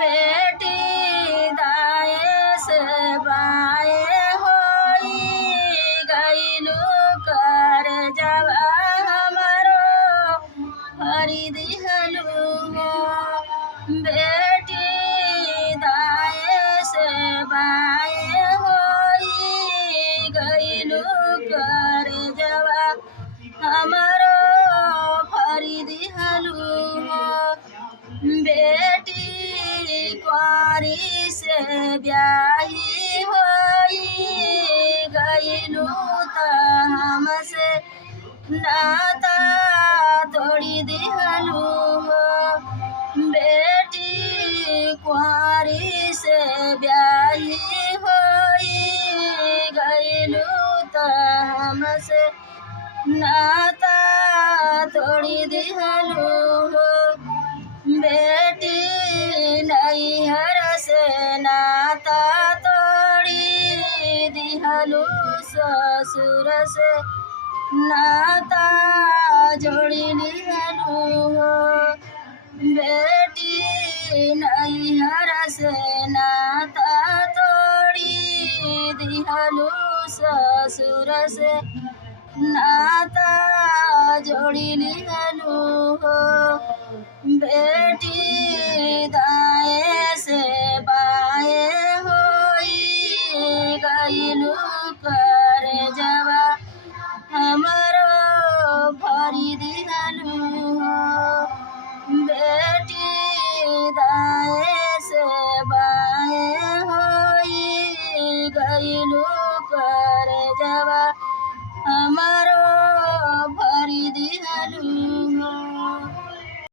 बेटी दाए से बाए होई गईलू कर जवा हमारो हरी दिहलू बेटी दाए से बाए होई गईलू कर जवा हमारो हरी दिहलू बेटी कुंवारी से ब्याही होई गईलू त हमसे नाता तोड़ी दिहलू बेटी कुंवारी से ब्याही होई गईलू त हमसे नाता तोड़ी दिहलू बेटी नैहर से नाता तोड़ी दिहलू ससुर से नाता जोड़ी लिहलू बेटी नैहर से नाता तोड़ी दिहलू ससुर से नाता जोड़ी लिहलू